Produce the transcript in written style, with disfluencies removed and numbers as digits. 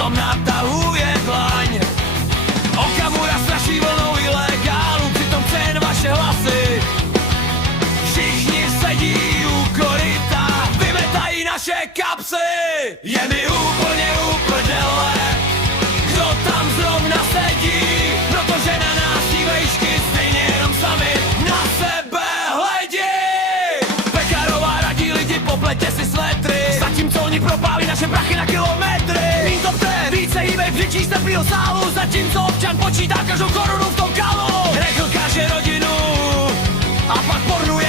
potom natahuje dlaň. Okamura straší vlnou ilegálu, přitom chce jen vaše hlasy. Všichni sedí u koryta, vymetají naše kapsy. Je mi úplně uprdele, kdo tam zrovna sedí, protože na nás tí vejšky stejně jenom sami na sebe hledí. Pekarová radí lidi, poplete si sletry, zatímco oni propálí naše prachy na kilometry. Mín to pte, více hýbej břičí z teplýho sálu, zatímco občan počítá každou korunu v tom kalu. Rekl kaže rodinu a pak pornu